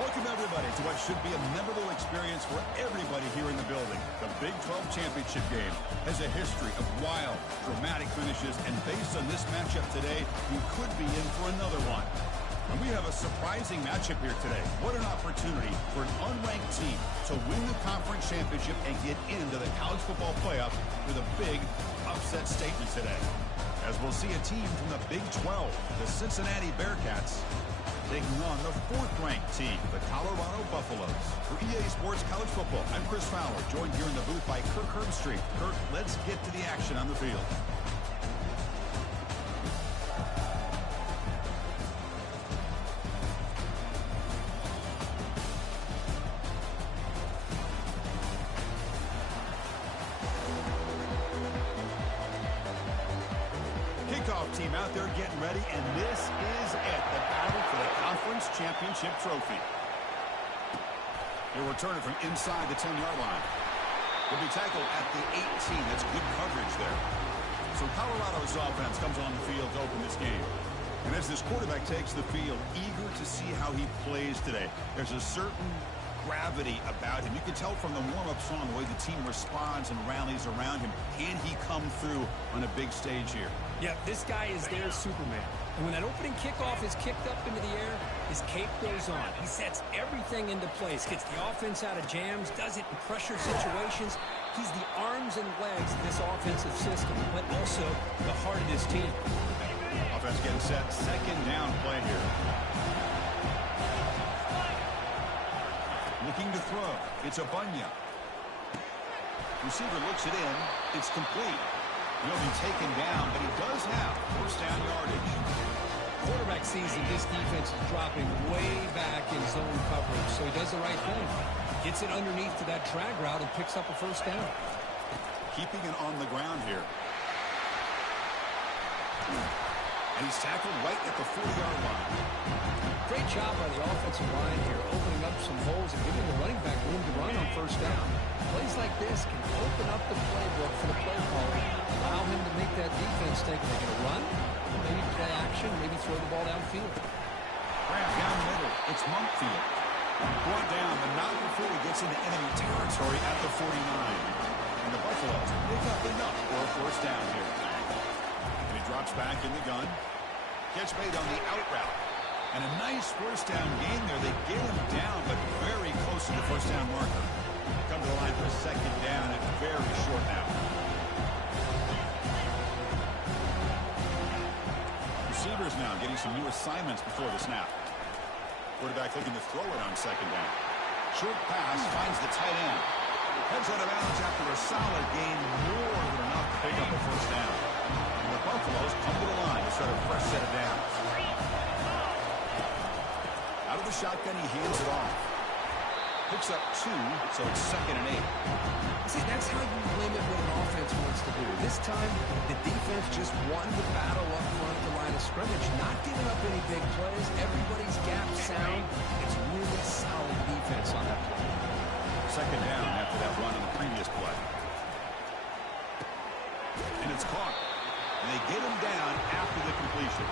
Welcome, everybody, to what should be a memorable experience for everybody here in the building. The Big 12 Championship game has a history of wild, dramatic finishes, and based on this matchup today, you could be in for another one. And we have a surprising matchup here today. What an opportunity for an unranked team to win the conference championship and get into the college football playoff with a big upset statement today. As we'll see a team from the Big 12, the Cincinnati Bearcats, taking on the fourth-ranked team, the Colorado Buffaloes. For EA Sports College Football, I'm Chris Fowler, joined here in the booth by Kirk Herbstreit. Kirk, let's get to the action on the field. Team out there getting ready, and this is it, the battle for the conference championship trophy. He'll return it from inside the 10-yard line. He'll be tackled at the 18. That's good coverage there. So Colorado's offense comes on the field to open this game. And as this quarterback takes the field, eager to see how he plays today, there's a certain gravity about him. You can tell from the warm-up song the way the team responds and rallies around him. Can he come through on a big stage here? Yeah, this guy is their Superman. And when that opening kickoff is kicked up into the air, his cape goes on. He sets everything into place, gets the offense out of jams, does it in pressure situations. He's the arms and legs of this offensive system, but also the heart of this team. Offense getting set. Second down play here. Looking to throw. It's a Bunya. Receiver looks it in. It's complete. He'll be taken down, but he does have first down yardage. Quarterback sees that this defense is dropping way back in zone coverage, so he does the right thing. Gets it underneath to that drag route and picks up a first down. Keeping it on the ground here. And he's tackled right at the 40-yard line. Great job by the offensive line here, opening up some holes and giving the running back room to run on first down. Plays like this can open up the playbook for the play caller, allow him to make that defense think they're going to run, maybe play action, maybe throw the ball downfield. Grab down the middle. It's Mumpfield. Brought down, but not before he gets into enemy territory at the 49. And the Buffaloes pick up enough for a first down here. And he drops back in the gun. Gets made on the out route. And a nice first down gain there. They get him down, but very close to the first down marker. Come to the line for a second down and very short now. Receivers now getting some new assignments before the snap. Quarterback looking to throw it on second down. Short pass finds the tight end. Heads out of bounds after a solid gain, more than enough to pick up a first down. And the Buffaloes come to the line to start a fresh set of downs. Out of the shotgun, he hands it off. Picks up 2, so it's 2nd and 8. See, that's how you limit what an offense wants to do. This time, the defense just won the battle up front at the line of scrimmage, not giving up any big plays. Everybody's gap sound. It's really solid defense on that play. Second down after that run on the previous play. And it's caught. And they get him down after the completion.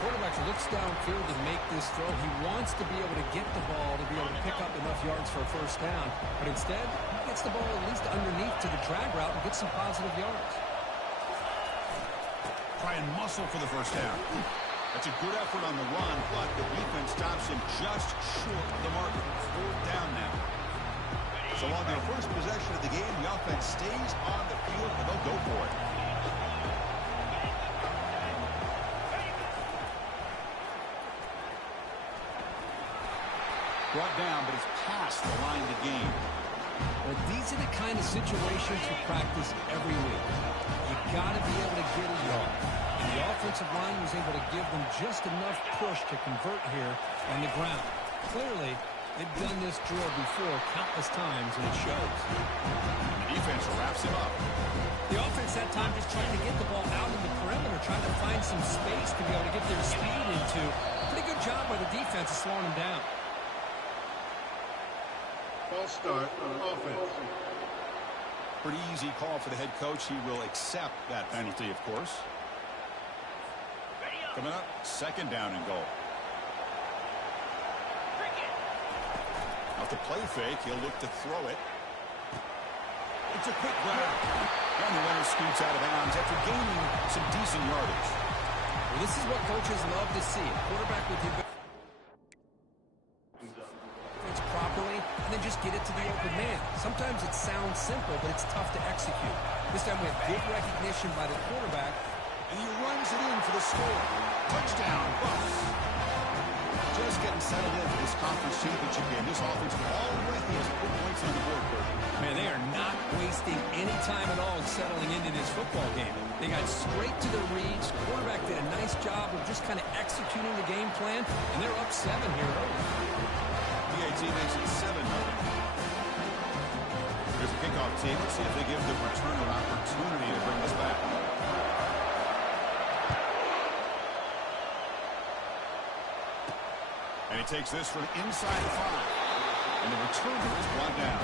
Quarterback looks downfield to make this throw. He wants to be able to get the ball to be able to pick up enough yards for a first down. But instead, he gets the ball at least underneath to the drag route and gets some positive yards. Try and muscle for the first down. That's a good effort on the run, but the defense stops him just short of the marker. 4th down now. So on their first possession of the game, the offense stays on the field, and they'll go for it. Brought down, but it's past the line to gain. Well, these are the kind of situations you practice every week. You got to be able to get a yard. And the offensive line was able to give them just enough push to convert here on the ground. Clearly, they've done this drill before countless times, and it shows. And the defense wraps him up. The offense that time just trying to get the ball out in the perimeter, trying to find some space to be able to get their speed into. Pretty good job by the defense of slowing them down. False start on offense. Pretty easy call for the head coach. He will accept that penalty, of course. Coming up, 2nd down and goal. the play fake. He'll look to throw it. It's a quick grab. And the runner scoots out of bounds after gaining some decent yardage. Well, this is what coaches love to see. A quarterback with the ability properly and then just get it to the open man. Sometimes it sounds simple, but it's tough to execute. This time we have good recognition by the quarterback. And he runs it in for the score. Touchdown, Buffs. Just getting settled into this conference championship game. This offense already has put points on the board, Kurt. Man, they are not wasting any time at all settling into this football game. They got straight to their reads. Quarterback did a nice job of just kind of executing the game plan, and they're up 7 here early. PAT makes it 7-0. Here's the kickoff team. Let's see if they give the returner an opportunity to bring this back. And he takes this from inside the 5. And the returner is brought down.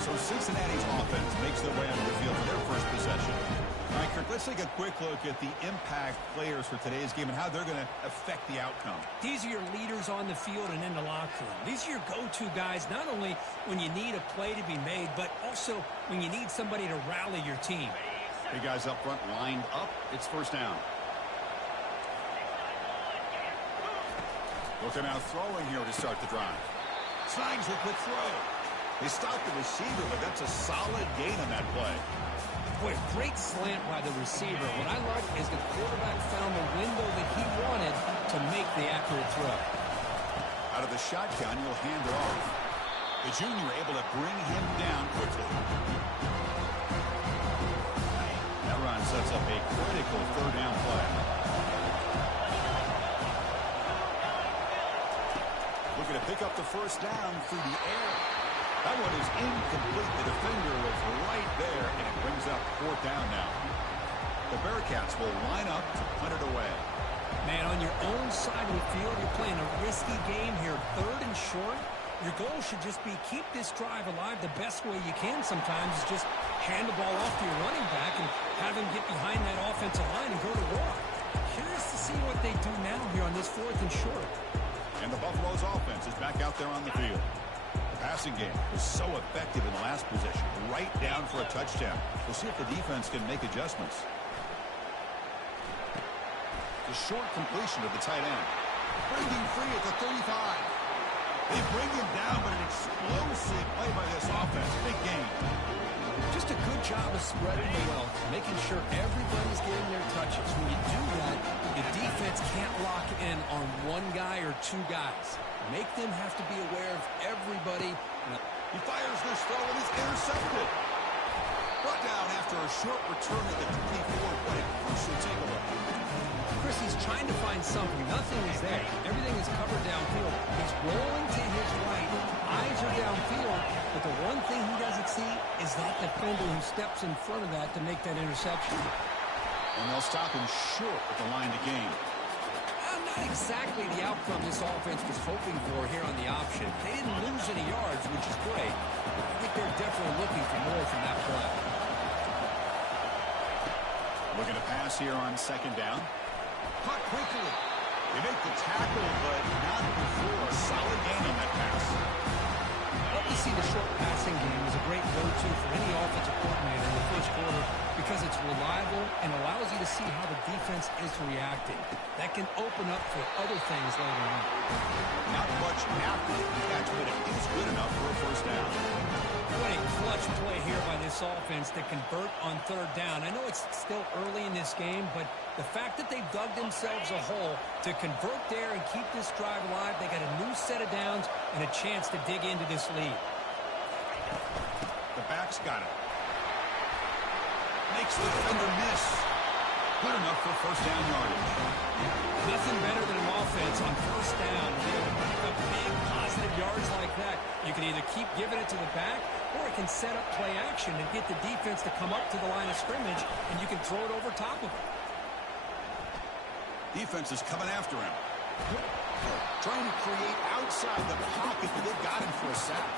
So Cincinnati's offense makes their way onto the field for their first possession. All right, Kirk, let's take a quick look at the impact players for today's game and how they're going to affect the outcome. These are your leaders on the field and in the locker room. These are your go-to guys, not only when you need a play to be made, but also when you need somebody to rally your team. Big guys up front lined up. It's first down. Looking out throwing here to start the drive. Slides a quick throw. They stopped the receiver, but that's a solid gain on that play. Boy, great slant by the receiver. What I like is the quarterback found the window that he wanted to make the accurate throw. Out of the shotgun, he'll hand it off. The junior able to bring him down quickly. That run sets up a critical third down play. Looking to pick up the first down through the air. That one is incomplete. The defender was right there, and it brings up 4th down now. The Bearcats will line up to punt it away. Man, on your own side of the field, you're playing a risky game here. 3rd and short. Your goal should just be keep this drive alive the best way you can sometimes is just hand the ball off to your running back and have him get behind that offensive line and go to war. Curious to see what they do now here on this 4th and short. And the Buffalo's offense is back out there on the field. The passing game was so effective in the last possession, right down for a touchdown. We'll see if the defense can make adjustments. The short completion of the tight end. Breaking free at the 35. They bring him down, but an explosive play by this offense. Big game. Just a good job of spreading the wealth, making sure everybody's getting their touches. When you do that, the defense can't lock in on one guy or 2 guys. Make them have to be aware of everybody. He fires this throw and is intercepted. Brought down after a short return at the 24. What a crucial takeaway. Chris, he's trying to find something. Nothing is there. Everything is covered downfield. He's rolling to his right. Eyes are downfield. But the one thing he doesn't see is that defender who steps in front of that to make that interception. And they'll stop him short at the line to gain. Not exactly the outcome this offense was hoping for here on the option. They didn't lose any yards, which is great. I think they're definitely looking for more from that play. Looking to pass here on 2nd down. Caught quickly. They make the tackle, but not before a solid gain on that pass. I love to see the short passing game as a great go-to for any offensive coordinator in the first quarter because it's reliable and allows you to see how the defense is reacting. That can open up for other things later on. Not much after the catch, but it is good enough for a first down. What a clutch play here by this offense to convert on 3rd down. I know it's still early in this game, but the fact that they've dug themselves a hole to convert there and keep this drive alive, they got a new set of downs and a chance to dig into this lead. The back's got it. Makes the defender miss. Good enough for first down yardage. Nothing better than an offense on first down to be able to pick up big positive yards like that. You can either keep giving it to the back or it can set up play action and get the defense to come up to the line of scrimmage and you can throw it over top of it. Defense is coming after him. Trying to create outside the pocket, but they got him for a sack.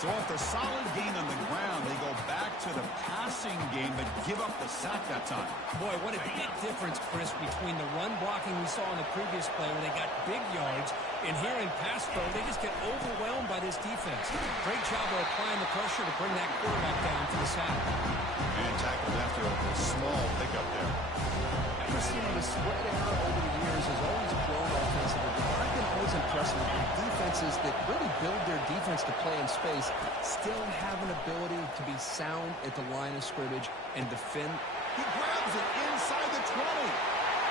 So after a solid gain on the ground, they go back to the passing game, but give up the sack that time. Boy, what a big difference, Chris, between the run blocking we saw in the previous play where they got big yards, and here in pass pro, they just get overwhelmed by this defense. Great job of applying the pressure to bring that quarterback down to the sack. And tackled after a small pickup there. Chris, you know, the spread error over the years has always grown offensively, but I've been always impressed with the defenses that really build their defense to play in space, still have an ability to be sound at the line of scrimmage and defend. He grabs it inside the 20.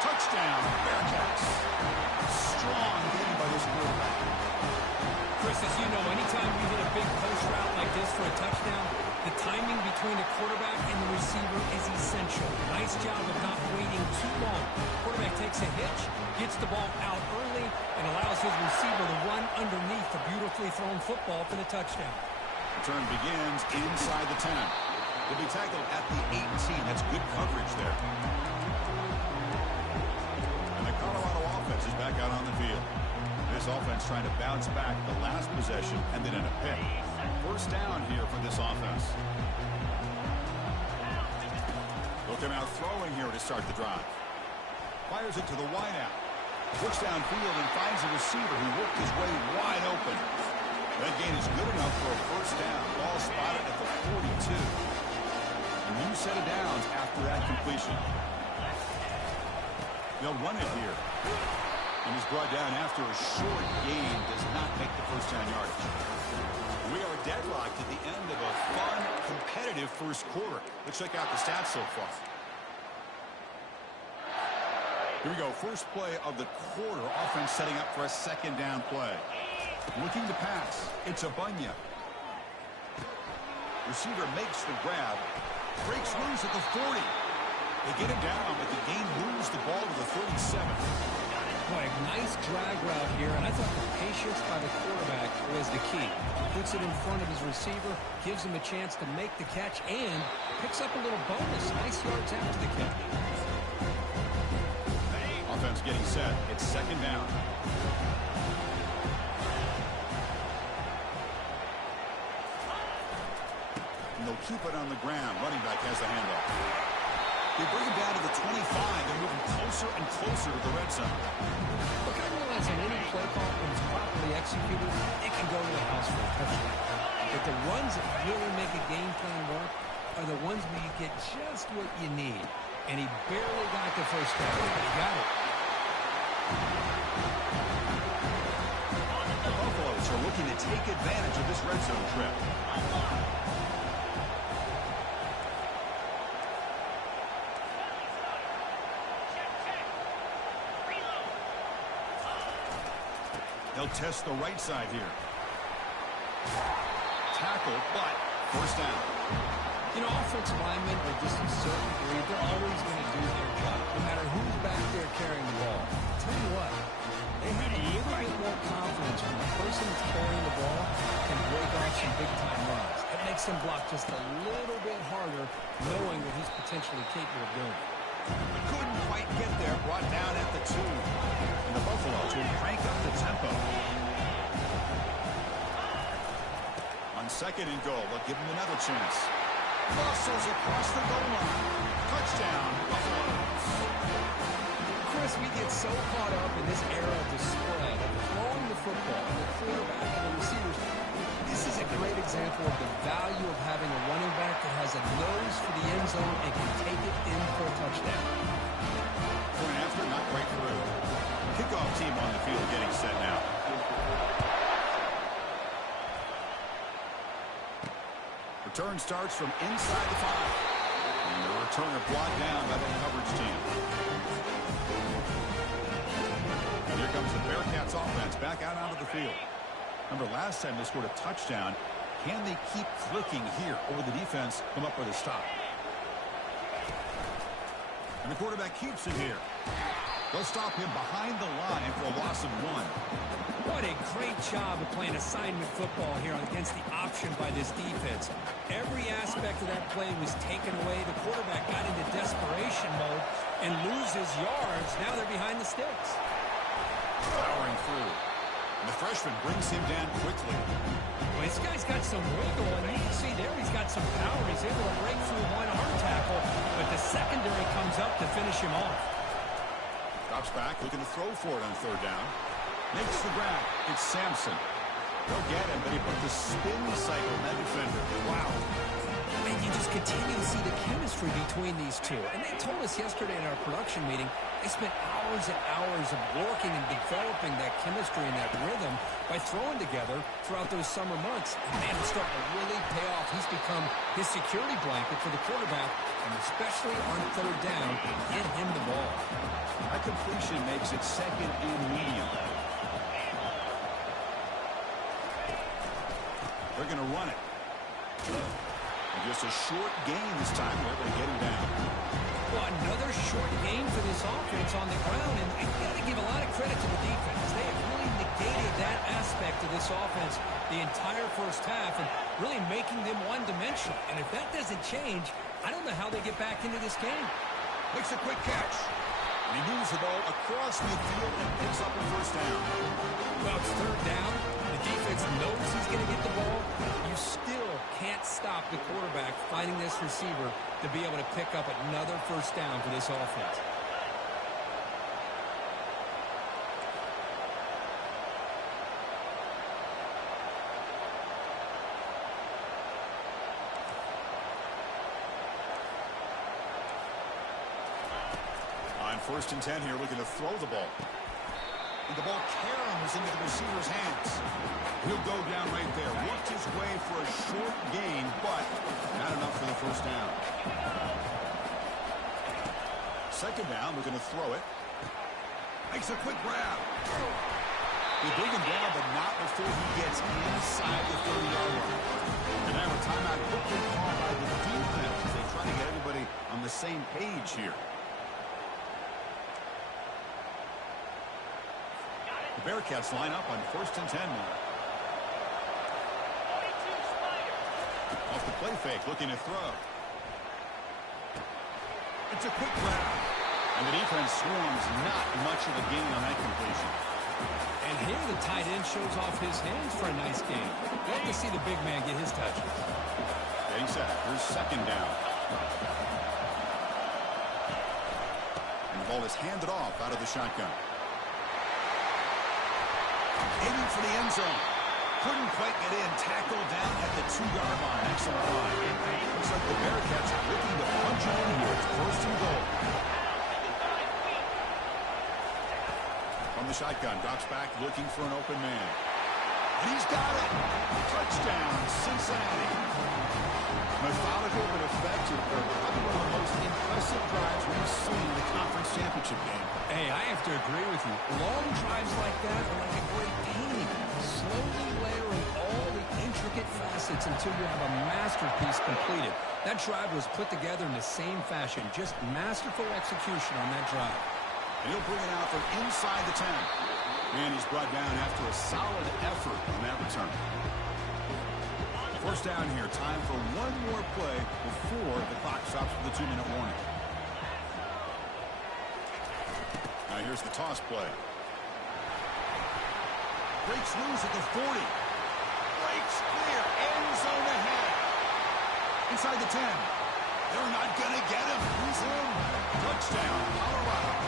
Touchdown, Bearcats. Strong game by this quarterback. Chris, as you know, anytime you hit a big post route like this for a touchdown, the timing between the quarterback and the receiver is essential. Nice job of not waiting too long. Quarterback takes a hitch, gets the ball out early, and allows his receiver to run underneath the beautifully thrown football for the touchdown. Return begins inside the 10. He'll be tackled at the 18. That's good coverage there. And the Colorado offense is back out on the field. This offense trying to bounce back the last possession and then in a pick. First down here for this offense. They'll come out throwing here to start the drive. Fires it to the wideout. Looks downfield and finds a receiver who worked his way wide open. That gain is good enough for a first down. Ball spotted at the 42. A new set of downs after that completion. They'll run it here. And he's brought down after a short gain. Does not make the first down yardage. We are deadlocked at the end of a fun, competitive first quarter. Let's check out the stats so far. Here we go. First play of the quarter. Offense setting up for a second down play. Looking to pass. It's a Bunya. Receiver makes the grab. Breaks loose at the 40. They get him down, but the game moves the ball to the 37. Boy, a nice drag route here, and I thought the patience by the quarterback was the key. Puts it in front of his receiver, gives him a chance to make the catch, and picks up a little bonus. Nice yards after the catch. Offense getting set. It's second down. And they'll keep it on the ground. Running back has the handoff. They bring him down to the 25. They're moving closer and closer to the red zone. Look, I realize on any play call, when it's properly executed, it can go to the house for a touchdown. But the ones that really make a game plan work are the ones where you get just what you need. And he barely got the first down, but he got it. The Buffaloes are looking to take advantage of this red zone trip. They'll test the right side here. Tackle, but first down. You know, offensive linemen are just a certain breed. They're always going to do their job, no matter who's back there carrying the ball. Tell you what, they have a little bit more confidence when the person that's carrying the ball can break off some big-time runs. It makes them block just a little bit harder, knowing what he's potentially capable of doing. But couldn't quite get there, brought down at the 2. And the Buffaloes will crank up the tempo. On second and goal, they'll give him another chance. Muscles across the goal line. Touchdown, Buffaloes. Chris, we get so caught up in this era of the spread, of throwing the football, the quarterback, and the receivers. This is a great example of the value of having a running back that has a nose for the end zone and can take it in for a touchdown. Point after, not quite through. Kickoff team on the field getting set now. Return starts from inside the 5. And the returner blocked down by the coverage team. And here comes the Bearcats offense back out onto the field. Remember, last time they scored a touchdown. Can they keep clicking here, or the defense come up with a stop? And the quarterback keeps it here. They'll stop him behind the line for a loss of 1. What a great job of playing assignment football here against the option by this defense. Every aspect of that play was taken away. The quarterback got into desperation mode and loses yards. Now they're behind the sticks. Powering through. And the freshman brings him down quickly. Well, this guy's got some wiggle, and you can see there he's got some power. He's able to break through one arm tackle, but the secondary comes up to finish him off. Drops back, looking to throw for it on third down. Makes the grab. It's Sampson. They'll get him, but he put the spin cycle on that defender. Wow. Man, you just continue to see the chemistry between these two. And they told us yesterday in our production meeting, they spent hours and hours of working and developing that chemistry and that rhythm by throwing together throughout those summer months. And man, it's starting to really pay off. He's become his security blanket for the quarterback, and especially on third down, get him the ball. That completion makes it second and medium. They're going to run it. And just a short gain this time. They're able to get him down. Well, another short gain for this offense on the ground, and you got to give a lot of credit to the defense. They have really negated that aspect of this offense the entire first half and really making them one-dimensional. And if that doesn't change, I don't know how they get back into this game. Makes a quick catch. And he moves the ball across midfield and picks up a first down. Well, it's third down. The defense knows he's going to get the ball. You still can't stop the quarterback finding this receiver to be able to pick up another first down for this offense. On 1st and 10 here, looking to throw the ball. And the ball caroms into the receiver's hands. He'll go down right there. Worked his way for a short gain, but not enough for the first down. Second down, looking to throw it. Makes a quick grab. They bring him down, but not before he gets inside the 30-yard line. And now a timeout quickly called by the defense as they try to get everybody on the same page here. The Bearcats line up on 1st and 10 now. Off the play fake, looking to throw. It's a quick grab. And the defense swarms, not much of a gain on that completion. And here the tight end shows off his hands for a nice gain. Glad to see the big man get his touches. Getting set. Here's second down. And the ball is handed off out of the shotgun. Aiming for the end zone. Couldn't quite get in. Tackled down at the 2-yard line. Excellent line. Looks like the Bearcats are looking to punch it in here. It's 1st and goal. From the shotgun. Drops back looking for an open man. And he's got it. Touchdown, Cincinnati. Methodical but effective. Probably one of the most impressive drives we've seen in the conference championship game. Hey, I have to agree with you. Long drives like that are like a great painting. Slowly layering all the intricate facets until you have a masterpiece completed. That drive was put together in the same fashion. Just masterful execution on that drive. And he'll bring it out from inside the 10. And he's brought down after a solid effort on that return. First down here. Time for one more play before the clock stops with the 2-minute warning. Now here's the toss play. Breaks loose at the 40. Breaks clear. End zone ahead. Inside the 10. They're not going to get him. He's in. Touchdown, Colorado.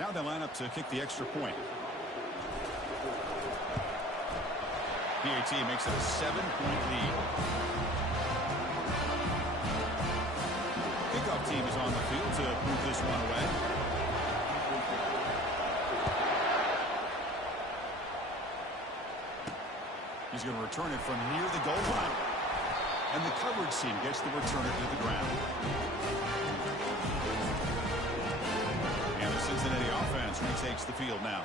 Now they line up to kick the extra point. PAT makes it a 7-point lead. Kickoff team is on the field to move this one away. He's going to return it from near the goal line. And the coverage team gets the returner to the ground. And the Cincinnati offense retakes the field now.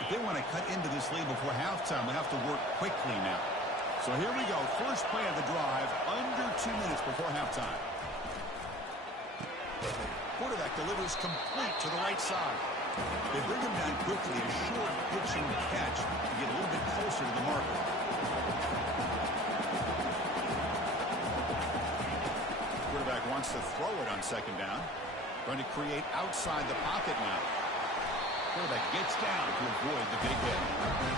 If they want to cut into this lead before halftime, they have to work quickly now. So here we go. First play of the drive, under 2 minutes before halftime. quarterback delivers complete to the right side. They bring him down quickly, a short pitching catch to get a little bit closer to the marker. Quarterback wants to throw it on second down. Trying to create outside the pocket now. Quarterback gets down to avoid the big hit.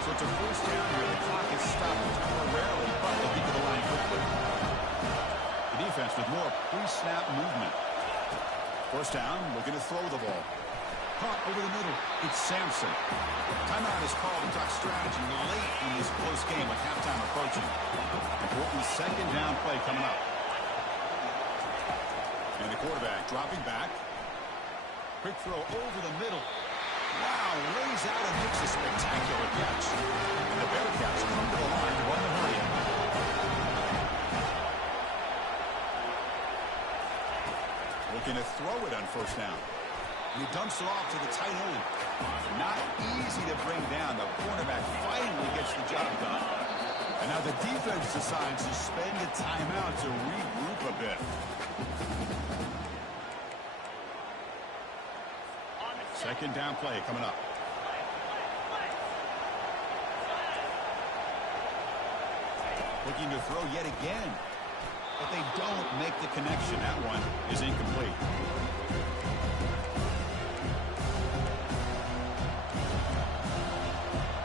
So it's a first down here. The clock is stopped temporarily, but they'll get to the line quickly. The defense with more pre-snap movement. First down, looking to throw the ball. Caught over the middle. It's Sampson. Timeout is called to talk strategy late in this close game with halftime approaching. Important second down play coming up. And the quarterback dropping back. Quick throw over the middle. Wow, lays out and makes a spectacular catch. And the Bearcats come to the line to run the hurry. Looking to throw it on first down. He dumps it off to the tight end. Not easy to bring down. The cornerback finally gets the job done. And now the defense decides to spend a timeout to regroup a bit. Second down play coming up. Looking to throw yet again. But they don't make the connection. That one is incomplete.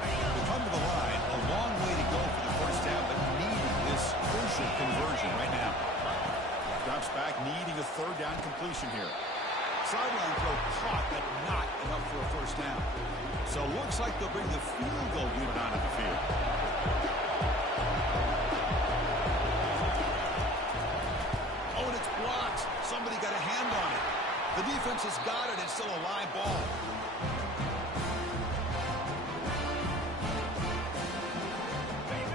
They come to the line. A long way to go for the first down, but needing this crucial conversion right now. Drops back, needing a third down completion here. Sideline throw caught, but not enough for a first down. So it looks like they'll bring the field goal unit onto the field. Oh, and it's blocked. Somebody got a hand on it. The defense has got it. It's still a live ball.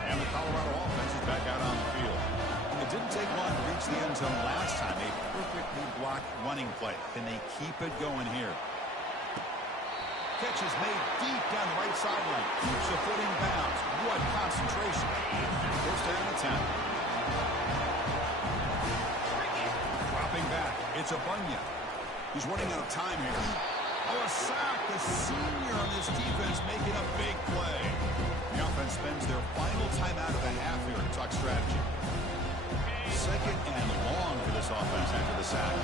And the Colorado offense is back out on the field. It didn't take long to reach the end zone last time. A perfectly blocked running play. Can they keep it going here? Catch is made deep down the right sideline. Keeps the foot in bounds. What concentration. First down and 10. Dropping back. It's Abunya. He's running out of time here. Oh, a sack. The senior on this defense making a big play. The offense spends their final timeout of the half here to talk strategy. Second and long for this offense after the sack.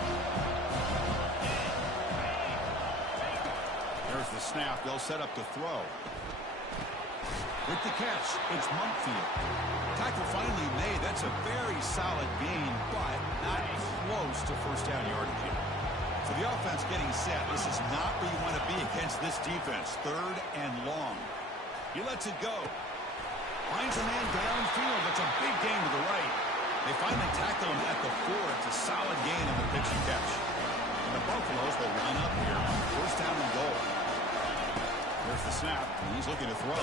There's the snap. They'll set up to throw. With the catch, it's Mumpfield. Tackle finally made. That's a very solid gain, but not close to first down yardage yet. So the offense getting set. This is not where you want to be against this defense. Third and long. He lets it go. Finds a man downfield. That's a big gain to the right. They finally tackle him at the 4. It's a solid gain on the pitch and catch. And the Buffaloes will line up here. First down and goal. There's the snap, and he's looking to throw.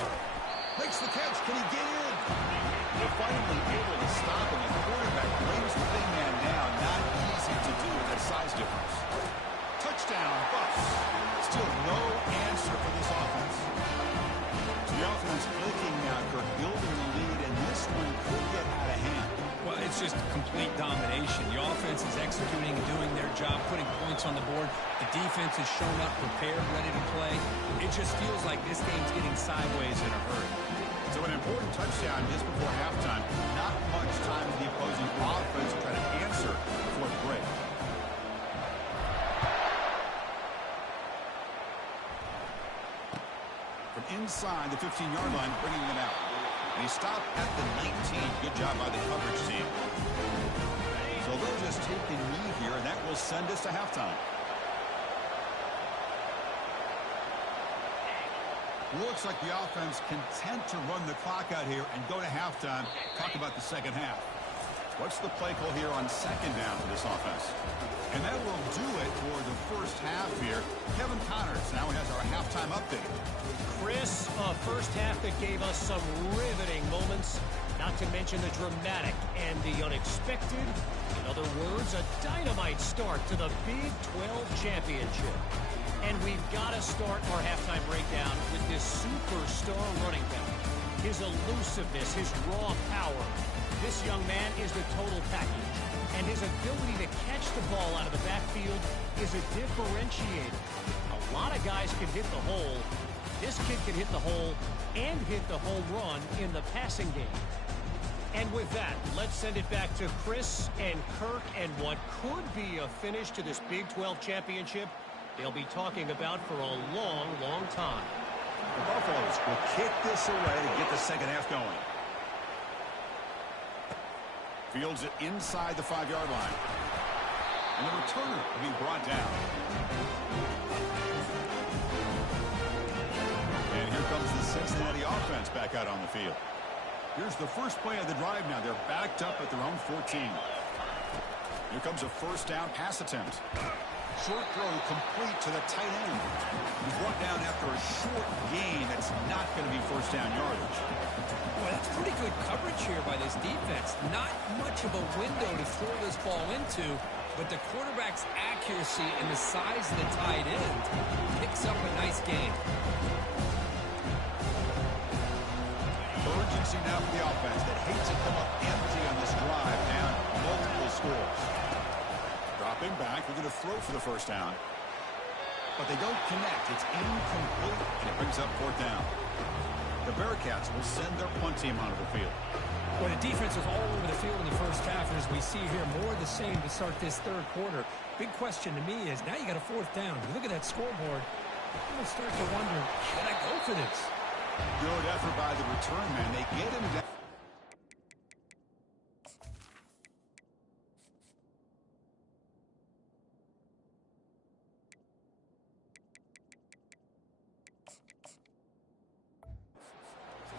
Makes the catch. Can he get in? They're finally able to stop him. The quarterback brings the big man down. Not easy to do with that size difference. Touchdown, Buffs. Still no answer for this offense. So the offense clicking now, Kirk, building the lead, and this one could get out of hand. Well, it's just complete domination. The offense is executing and doing their job, putting points on the board. The defense has shown up prepared, ready to play. It just feels like this game's getting sideways in a hurry. So an important touchdown just before halftime. Not much time for the opposing offense to try to answer before the break. From inside the 15-yard line, bringing it out. And he stopped at the 19. Good job by the coverage team. So they'll just take a knee here, and that will send us to halftime. Looks like the offense content to run the clock out here and go to halftime. Talk about the second half. What's the play call here on second down for this offense? And that will do it for the first half here. Kevin Connors now has our halftime update. Chris, a first half that gave us some riveting moments, not to mention the dramatic and the unexpected. In other words, a dynamite start to the Big 12 championship. And we've got to start our halftime breakdown with this superstar running back. His elusiveness, his raw power. This young man is the total package. And his ability to catch the ball out of the backfield is a differentiator. A lot of guys can hit the hole. This kid can hit the hole and hit the home run in the passing game. And with that, let's send it back to Chris and Kirk and what could be a finish to this Big 12 championship they'll be talking about for a long, long time. The Buffaloes will kick this away to get the second half going. Fields it inside the 5-yard line. And the returner will be brought down. And here comes the Cincinnati offense back out on the field. Here's the first play of the drive now. They're backed up at their own 14. Here comes a first down pass attempt. Short throw complete to the tight end. He's brought down after a short gain. That's not going to be first down yardage. Boy, that's pretty good coverage here by this defense. Not much of a window to throw this ball into, but the quarterback's accuracy and the size of the tight end picks up a nice gain. Urgency now for the offense that hates to come up empty on this drive, down multiple scores. Dropping back, they're going to throw for the first down. But they don't connect. It's incomplete, and it brings up fourth down. The Bearcats will send their punt team onto the field. Well, the defense was all over the field in the first half, and as we see here, more of the same to start this third quarter. Big question to me is, now you got a fourth down. You look at that scoreboard, I'm going to start to wonder, should I go for this? Good effort by the return man. They get him down.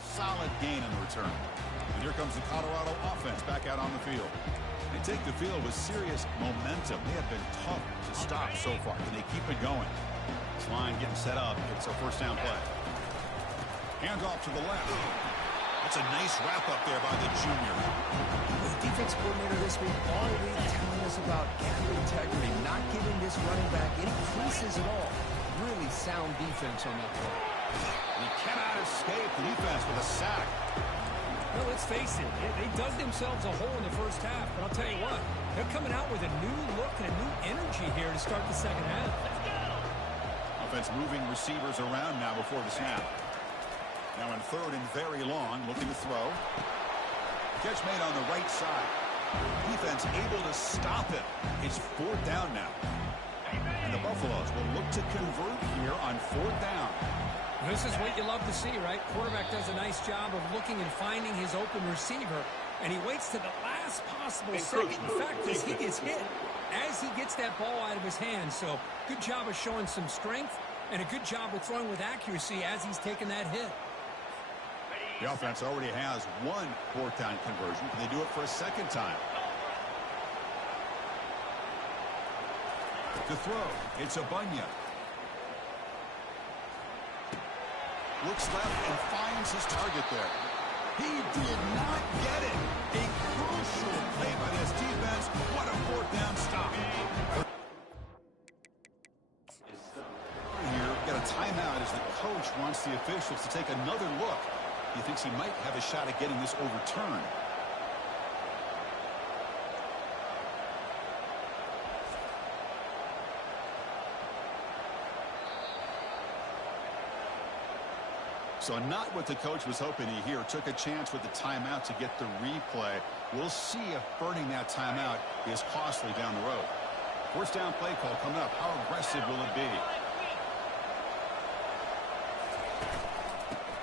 Solid gain in the return. And here comes the Colorado offense back out on the field. They take the field with serious momentum. They have been tough to stop so far. Can they keep it going? This line getting set up. It's a first down play. Hands off to the left. That's a nice wrap-up there by the junior. The defense coordinator this week already telling us about gap integrity, not giving this running back any creases at all. Really sound defense on that play. He cannot escape the defense with a sack. Well, let's face it, they dug themselves a hole in the first half, but I'll tell you what, they're coming out with a new look and a new energy here to start the second half. Offense moving receivers around now before the snap. Now in third and very long, looking to throw. Catch made on the right side. Defense able to stop it. It's fourth down now. And the Buffaloes will look to convert here on fourth down. This is what you love to see, right? Quarterback does a nice job of looking and finding his open receiver, and he waits to the last possible second. In fact, he gets hit as he gets that ball out of his hands. So good job of showing some strength and a good job of throwing with accuracy as he's taking that hit. The offense already has one fourth down conversion. Can they do it for a second time? To throw, it's Abunya. Looks left and finds his target there. He did not get it. A crucial play by this defense. What a fourth down stop. Here, got a timeout as the coach wants the officials to take another look. He thinks he might have a shot at getting this overturned. So not what the coach was hoping to hear. Took a chance with the timeout to get the replay. We'll see if burning that timeout is costly down the road. First down play call coming up. How aggressive will it be?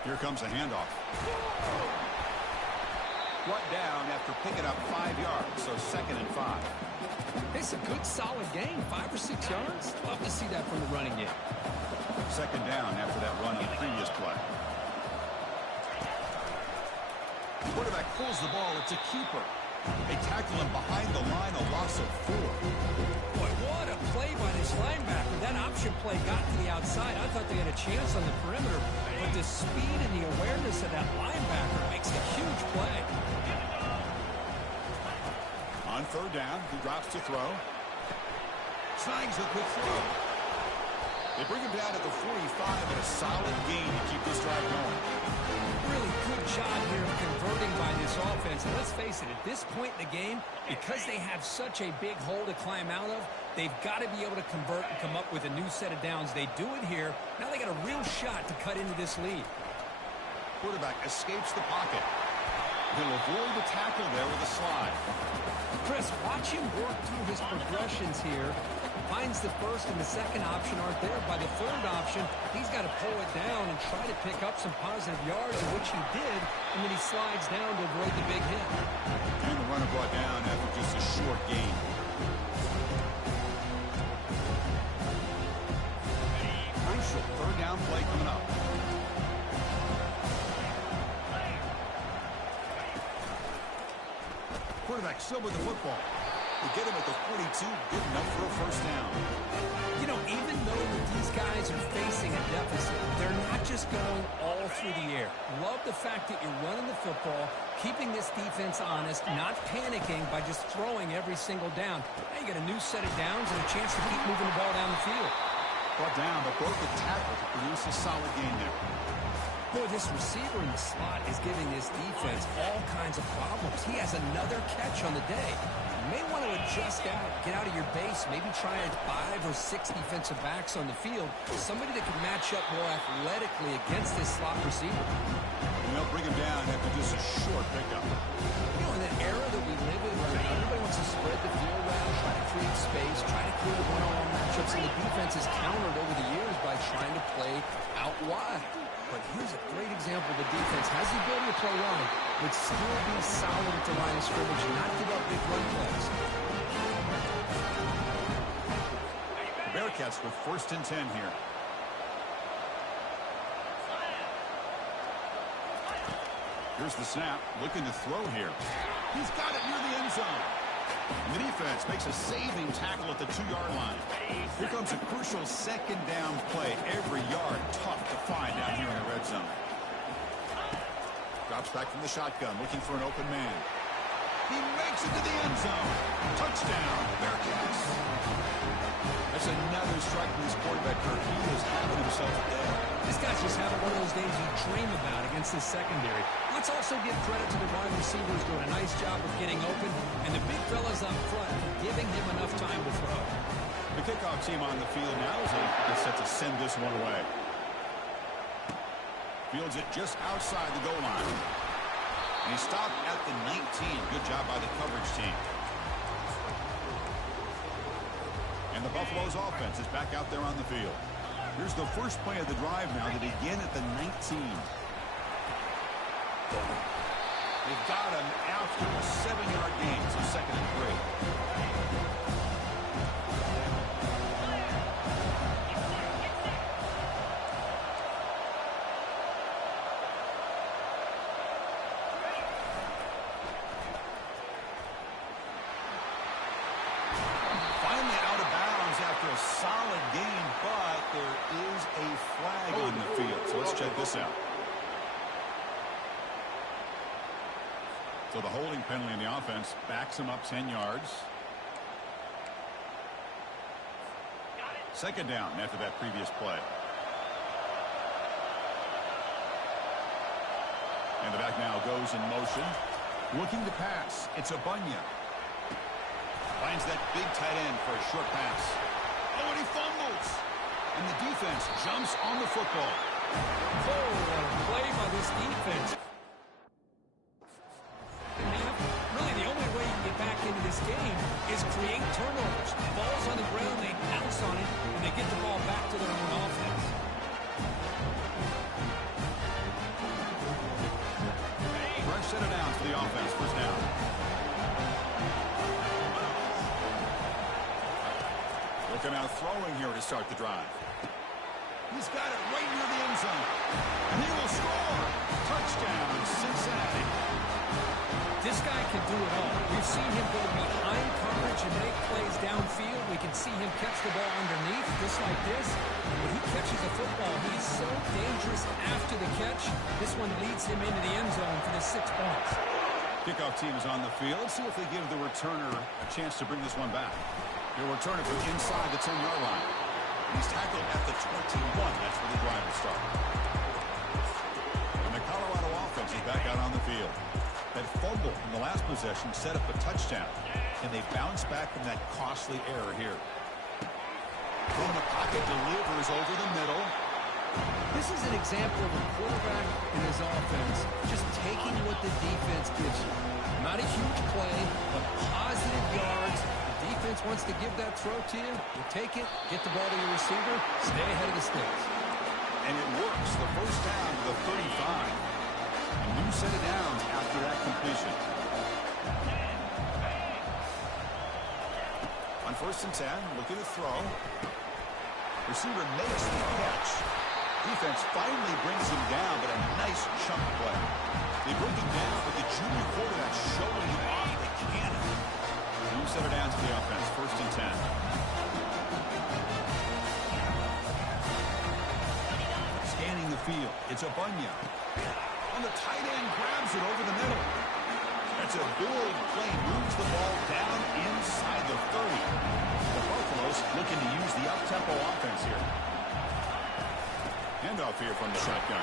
Here comes a handoff. Brought down after picking up 5 yards, so 2nd and 5. It's a good, solid gain, 5 or 6 yards. Love to see that from the running game. 2nd down after that run on the previous play. The quarterback pulls the ball. It's a keeper. They tackle him behind the line, a loss of 4. Boy, what a play by this linebacker. That option play got to the outside. I thought they had a chance on the perimeter, but the speed and the awareness of that linebacker makes a huge play. On 3rd down, he drops to throw. Snags a quick throw. They bring him down at the 45 and a solid gain to keep this drive going. Really good job here of converting by this offense. And let's face it, at this point in the game, because they have such a big hole to climb out of, they've got to be able to convert and come up with a new set of downs. They do it here. Now they got a real shot to cut into this lead. Quarterback escapes the pocket. He'll avoid the tackle there with a slide. Chris, watch him work through his progressions here. Finds the first and the second option aren't there. By the third option, he's got to pull it down and try to pick up some positive yards, which he did, and then he slides down to avoid the big hit. And the runner brought down after just a short gain. Crucial third down play coming up. Quarterback still with the football. They get him at the 42, good enough for a first down. You know, even though that these guys are facing a deficit, they're not just going all through the air. Love the fact that you're running the football, keeping this defense honest, not panicking by just throwing every single down. Now you got a new set of downs and a chance to keep moving the ball down the field. Brought down, but broke the tackle to produce a solid gain there. Boy, this receiver in the slot is giving this defense all kinds of problems. He has another catch on the day. You may want to adjust out, get out of your base, maybe try 5 or 6 defensive backs on the field. Somebody that can match up more athletically against this slot receiver. And they'll bring him down after just a short pickup. You know, in the era that we live in right now, everybody wants to spread the field around, try to create space, try to create one-on-one matchups, and the defense has countered over the years by trying to play out wide. But here's a great example. The defense has the ability to play wide, but still be solid at the line of scrimmage and not give up big run plays. The Bearcats with 1st and 10 here. Here's the snap, looking to throw here. He's got it near the end zone. And the defense makes a saving tackle at the 2-yard line. Here comes a crucial second down play. Every yard tough to find down here in the red zone. Drops back from the shotgun, looking for an open man. He makes it to the end zone. Touchdown, Bearcats. That's another strike from his quarterback, Kirk. He is having himself a day. This guy's just having one of those days you dream about against this secondary. Let's also give credit to the wide receivers doing a nice job of getting open, and the big fellas up front for giving him enough time to throw. The kickoff team on the field now is set to send this one away. Fields it just outside the goal line. And he stopped at the 19. Good job by the coverage team. And the Buffalo's offense is back out there on the field. Here's the first play of the drive now to begin at the 19. They've got him after a 7-yard gain, so 2nd and 3. Finally out of bounds after a solid gain, but there is a flag on the field. So let's check this out. So the holding penalty in the offense backs him up 10 yards. 2nd down after that previous play. And the back now goes in motion. Looking to pass. It's Abunya. Finds that big tight end for a short pass. Oh, and he fumbles. And the defense jumps on the football. Oh, what a play by this defense. Really, the only way you can get back into this game is create turnovers. Ball's on the ground, they bounce on it, and they get the ball back to their own offense. Fresh set of downs for the offense. First down. Looking out throwing here to start the drive. He's got it right near the end zone. And he will score. Touchdown, Cincinnati. This guy can do it all. We've seen him go behind coverage and make plays downfield. We can see him catch the ball underneath, just like this. And when he catches a football, he's so dangerous after the catch. This one leads him into the end zone for the 6 points. Kickoff team is on the field. Let's see if they give the returner a chance to bring this one back. He'll return it from inside the 10-yard line. He's tackled at the 21. That's where the drive will start. And the Colorado offense is back out on the field. That fumble in the last possession set up a touchdown. And they bounce back from that costly error here. From the pocket, delivers over the middle. This is an example of a quarterback and his offense just taking what the defense gives you. Not a huge play, but positive yards. The defense wants to give that throw to you. You take it, get the ball to your receiver, stay ahead of the sticks. And it works. The first down to the 35. A new set of downs after that completion. On 1st and 10, looking to throw. Receiver makes the catch. Defense finally brings him down, but a nice chunk play. They bring him down, but the junior quarterback showing him off the cannon. New set of downs to the offense. 1st and 10. Scanning the field. It's a Bunya. On the tight end, grabs it over the middle. That's a big play. Moves the ball down inside the 30. The Buffaloes looking to use the up-tempo offense here. Handoff here from the shotgun.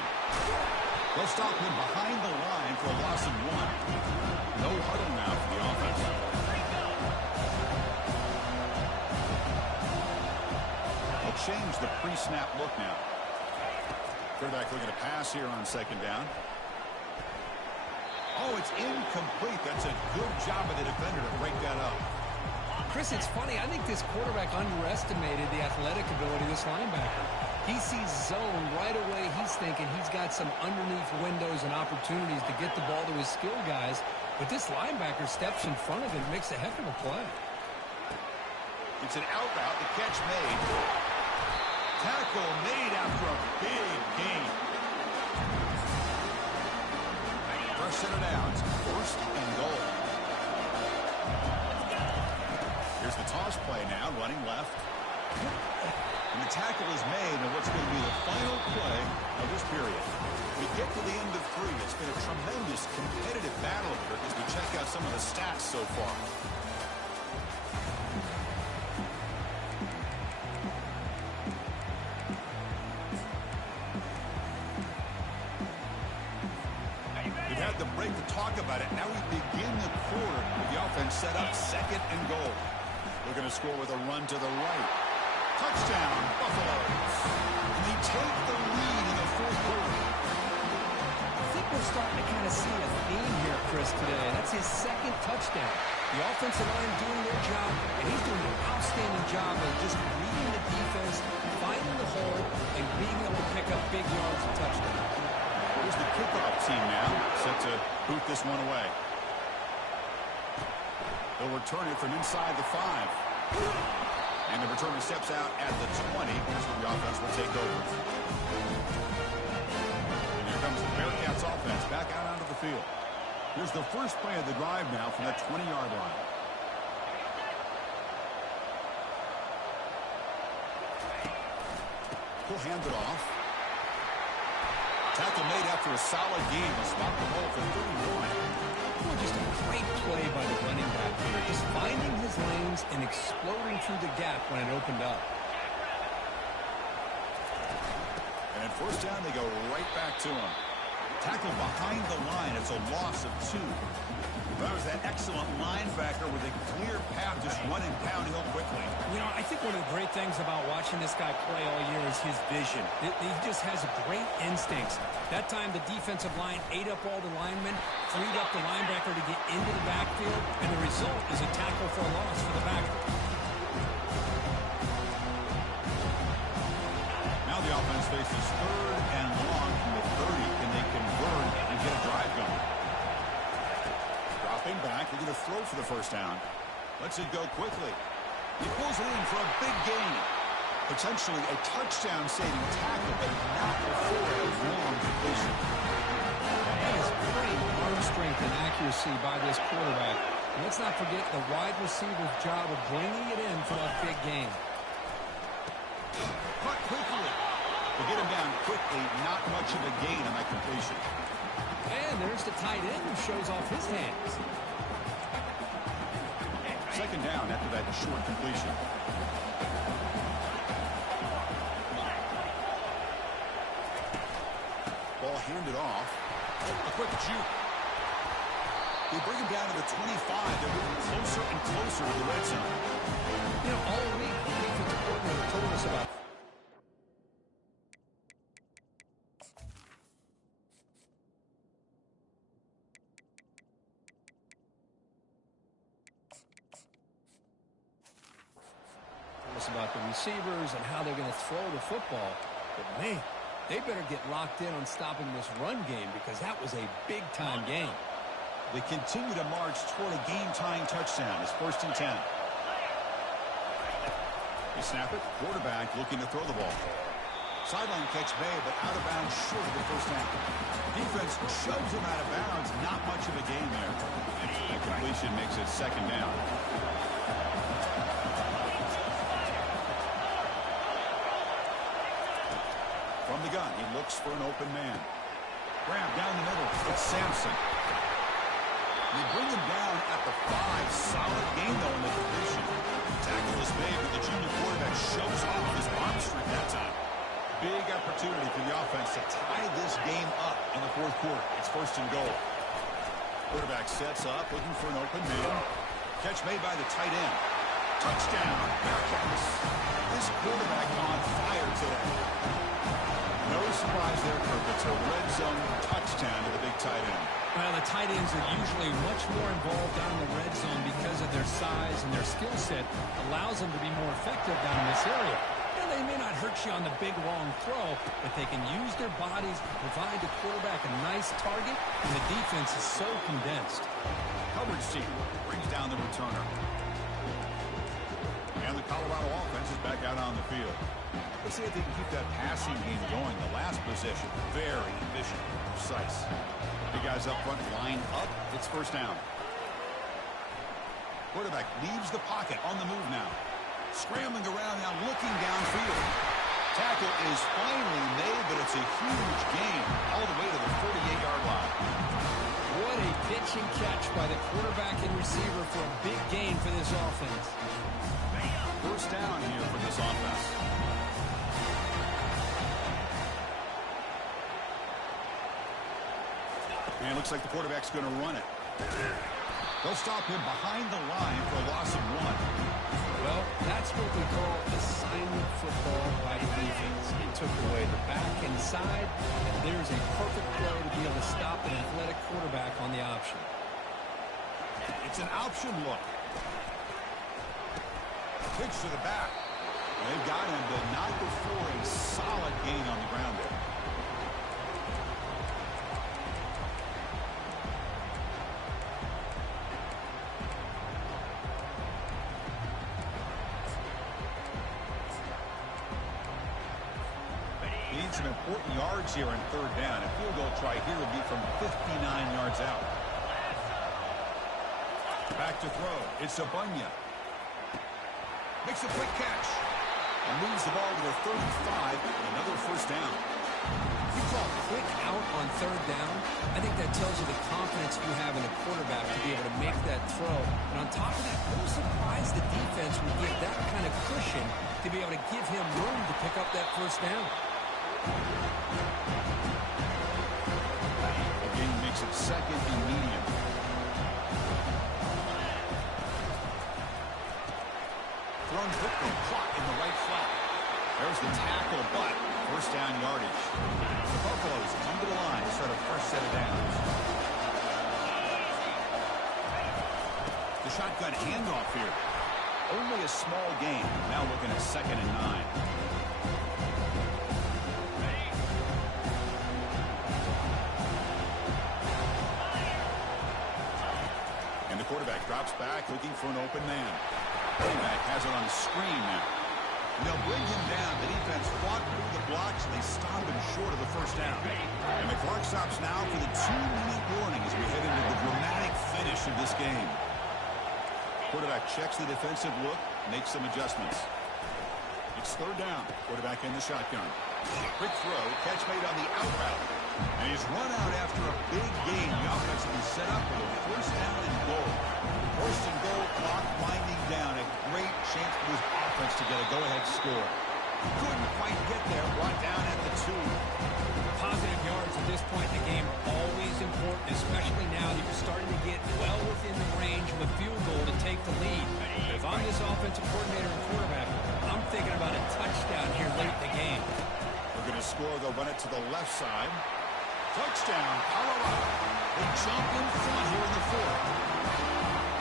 They'll stop him behind the line for a loss of 1. No huddle now for the offense. They'll change the pre-snap look now. Quarterback looking to pass here on 2nd down. Oh, it's incomplete. That's a good job of the defender to break that up. Chris, it's funny. I think this quarterback underestimated the athletic ability of this linebacker. He sees zone right away. He's thinking he's got some underneath windows and opportunities to get the ball to his skill guys. But this linebacker steps in front of him, makes a heck of a play. It's an out route. The catch made. Tackle made after a big gain. First set of downs. 1st and goal. Here's the toss play now, running left. And the tackle is made in what's going to be the final play of this period. We get to the end of 3. It's been a tremendous competitive battle here as we check out some of the stats so far. We've had the break to talk about it. Now we begin the quarter with the offense set up 2nd and goal. They're going to score with a run to the right. Touchdown, Buffaloes. And they take the lead in the 4th quarter. I think we're starting to kind of see a theme here, Chris, today. That's his 2nd touchdown. The offensive line doing their job, and he's doing an outstanding job of just reading the defense, finding the hole, and being able to pick up big yards and touchdowns. Here's the kickoff team now, set to boot this one away. They'll return it from inside the 5. And the returner steps out at the 20. Here's where the offense will take over. And here comes the Bearcats offense back out onto the field. Here's the first play of the drive now from that 20-yard line. He'll hand it off. Tackle made after a solid game. A spot the hole for 31. Well, just a great play by the running back here. Just finding his lanes and exploding through the gap when it opened up. And at 1st down, they go right back to him. Tackle behind the line. It's a loss of 2. That was that excellent linebacker with a clear path just running downhill quickly. You know, I think one of the great things about watching this guy play all year is his vision. He just has great instincts. That time, the defensive line ate up all the linemen, freed up the linebacker to get into the backfield, and the result is a tackle for a loss for the backer. Now the offense faces 3rd and long from the 30. Can they convert and get a drive going? Dropping back, they're going to throw for the 1st down. Lets it go quickly. He pulls it in for a big gain. Potentially a touchdown-saving tackle, but not before a long completion. That is great arm strength and accuracy by this quarterback. And let's not forget the wide receiver's job of bringing it in for that big gain. Caught quickly. To get him down quickly, not much of a gain on that completion. And there's the tight end who shows off his hands. 2nd down after that short completion. hand it off. A quick juke. They bring him down to the 25. They're moving closer and closer to the red zone. You know, all week, the defensive coordinator told us about the receivers and how they're going to throw the football. But, man, they better get locked in on stopping this run game because that was a big-time game. They continue to march toward a game-tying touchdown. It's 1st and 10. They snap it. Quarterback looking to throw the ball. Sideline catch made, but out of bounds short of the first down. Defense shoves him out of bounds. Not much of a gain there. That completion makes it 2nd down. From the gun, he looks for an open man. Grab down the middle. It's Sampson. They bring him down at the 5. Solid gain, though, in the completion. Tackle is made, but the junior quarterback shows off his arm strength that time. Big opportunity for the offense to tie this game up in the 4th quarter. It's 1st and goal. Quarterback sets up, looking for an open man. Catch made by the tight end. Touchdown, Bearcats. This quarterback on fire today. No surprise there, Kirk. It's a red zone touchdown to the big tight end. Well, the tight ends are usually much more involved down in the red zone because of their size and their skill set allows them to be more effective down in this area. And they may not hurt you on the big, long throw, but they can use their bodies to provide the quarterback a nice target, and the defense is so condensed. Coverage team brings down the returner. And the Colorado offense is back out on the field. Let's see if they can keep that passing game going. The last possession, very efficient, precise. The guys up front line up. It's 1st down. Quarterback leaves the pocket on the move now. Scrambling around now, looking downfield. Tackle is finally made, but it's a huge gain all the way to the 48-yard line. What a pitch and catch by the quarterback and receiver for a big gain for this offense. 1st down here for this offense. And it looks like the quarterback's going to run it. They'll stop him behind the line for a loss of 1. Well, that's what we call assignment football by defense. It took away the back and side, and there's a perfect play to be able to stop an athletic quarterback on the option. It's an option look. Pitch to the back. They've got him, but not before a solid gain on the ground there. Need some important yards here in 3rd down. A field goal try here would be from 59 yards out. Back to throw. It's Abunya. Makes a quick catch. And moves the ball to the 35. Another 1st down. You call quick out on 3rd down, I think that tells you the confidence you have in the quarterback to be able to make that throw. And on top of that, I'm surprised the defense would give that kind of cushion to be able to give him room to pick up that 1st down. Again, makes it 2nd and medium. Thrown quickly, caught in the right flat. There's the tackle, but 1st down yardage. The Buffaloes come to the line to start a fresh set of downs. The shotgun handoff here. Only a small gain. Now looking at 2nd and 9. And the quarterback drops back looking for an open man. Quarterback has it on the screen now. And they'll bring him down. The defense fought through the blocks, and they stop him short of the 1st down. And the clock stops now for the 2-minute warning as we head into the dramatic finish of this game. Quarterback checks the defensive look, makes some adjustments. It's 3rd down. Quarterback in the shotgun. Quick throw, catch made on the out route. And he's run out after a big gain. The offense will be set up with a 1st down and goal. 1st and goal, clock winding down. A great chance for his offense to get a go-ahead score. Couldn't quite get there. Brought down at the 2. Positive yards at this point in the game are always important, especially now that you're starting to get well within the range of a field goal to take the lead. But if I'm this offensive coordinator and quarterback, I'm thinking about a touchdown here late in the game. We're going to score. They'll run it to the left side. Touchdown, Colorado. They jump in front here in the 4th.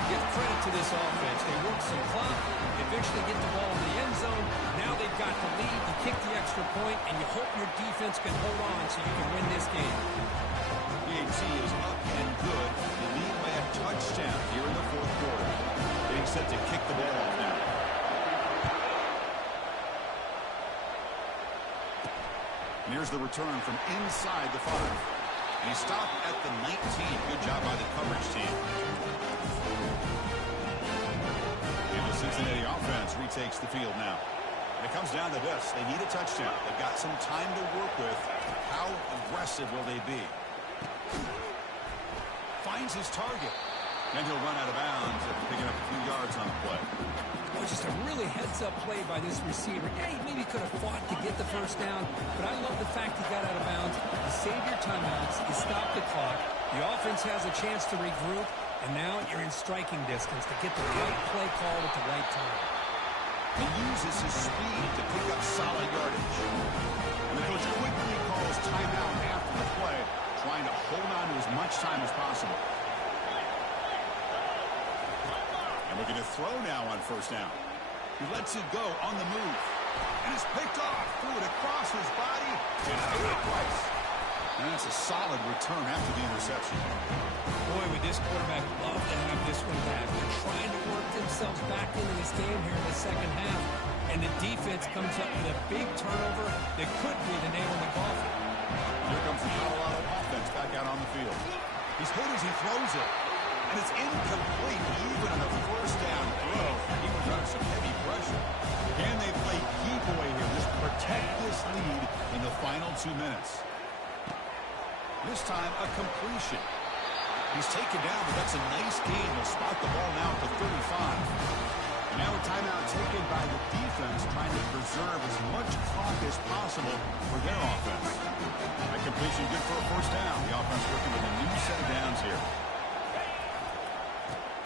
Give credit to this offense. They work some clock, they eventually get the ball in the end zone. Now they've got the lead. You kick the extra point, and you hope your defense can hold on so you can win this game. PAT is up and good. They lead by a touchdown here in the 4th quarter. Getting set to kick the ball off now. And here's the return from inside the 5. And he stopped at the 19. Good job by the coverage team. And the Cincinnati offense retakes the field now. And it comes down to this. They need a touchdown. They've got some time to work with. How aggressive will they be? Finds his target. And he'll run out of bounds after picking up a few yards on the play. It was just a really heads-up play by this receiver. Yeah, he maybe could have fought to get the first down, but I love the fact he got out of bounds. You save your timeouts, you stop the clock, the offense has a chance to regroup, and now you're in striking distance to get the right play called at the right time. He uses his speed to pick up solid yardage. And the coach quickly calls timeout after the play, trying to hold on to as much time as possible. And looking to throw now on first down. He lets it go on the move. And it's picked off. Threw it across his body. And threw it twice. And that's a solid return after the interception. Boy, would this quarterback love to have this one back. They're trying to work themselves back into this game here in the second half. And the defense comes up with a big turnover that could be the nail in the coffin. Here comes the Colorado offense back out on the field. He's hit as he throws it. And it's incomplete even on the first down throw. He was under some heavy pressure. Can they play keep away here? Just protect this lead in the final 2 minutes. This time, a completion. He's taken down, but that's a nice gain. He'll spot the ball now at the 35. And now a timeout taken by the defense, trying to preserve as much clock as possible for their offense. That completion good for a first down. The offense working with a new set of downs here.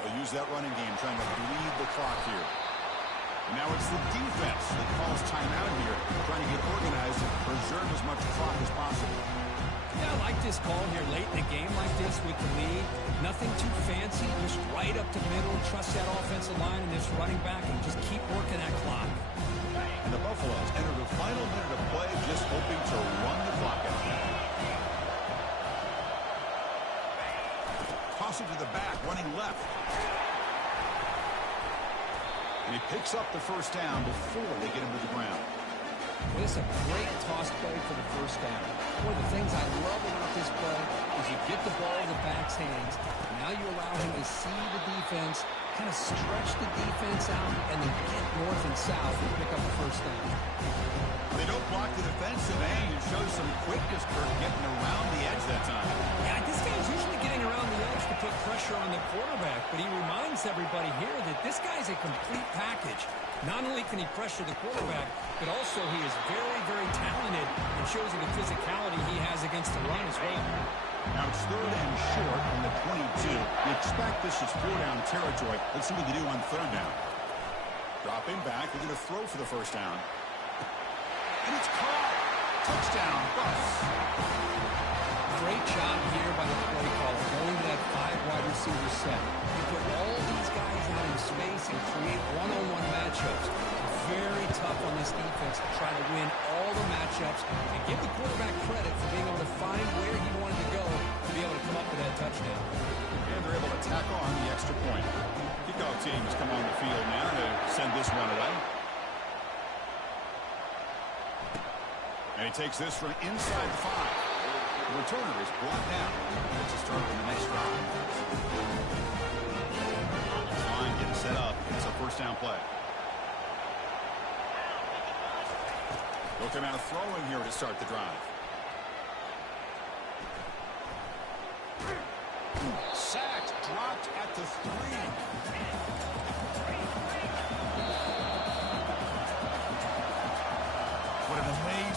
They'll use that running game, trying to bleed the clock here. And now it's the defense that calls timeout here, trying to get organized and preserve as much clock as possible. Yeah, I like this call here late in a game like this with the lead. Nothing too fancy, just right up the middle. Trust that offensive line and this running back and just keep working that clock. And the Buffaloes enter the final minute of play, just hoping to run the clock out. Toss it to the back, running left. And he picks up the first down before they get him to the ground. Well, this is a great toss play for the first down. One of the things I love about this play is you get the ball in the back's hands. Now you allow him to see the defense, kind of stretch the defense out, and then get north and south and pick up the first down. They don't block the defensive end. It shows some quickness for getting around the edge that time. Yeah, this guy's usually getting around the edge to put pressure on the quarterback, but he reminds everybody here that this guy's a complete package. Not only can he pressure the quarterback, but also he is very, very talented and shows you the physicality he has against the run as well. Now it's 3rd and short from the 22. You expect this is 4-down territory. Let's see what they do on 3rd down. Dropping back. They're going to throw for the first down. And it's caught. Touchdown, Buffs. Great job here by the play caller, going to that 5 wide receiver set. You put all these guys out in space and create one-on-one matchups. Very tough on this defense to try to win all the matchups and give the quarterback credit for being able to find where he wanted to go to be able to come up with that touchdown. And they're able to tack on the extra point. Kickoff team has come on the field now to send this one away. And he takes this from inside the 5. The returner is brought down. It's a start on the next drive. Line getting set up. It's a first down play. They'll come out throwing here to start the drive. Sacked, dropped at the 3.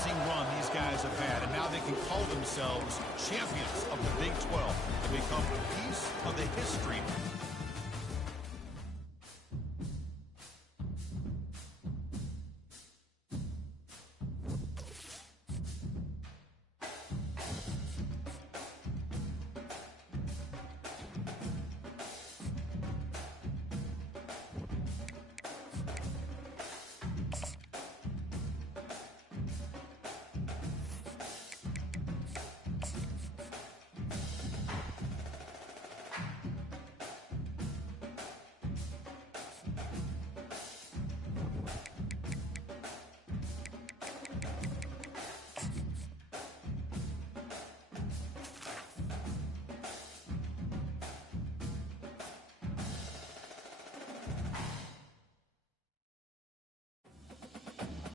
amazing run these guys have had, and now they can call themselves champions of the Big 12 and become a piece of the history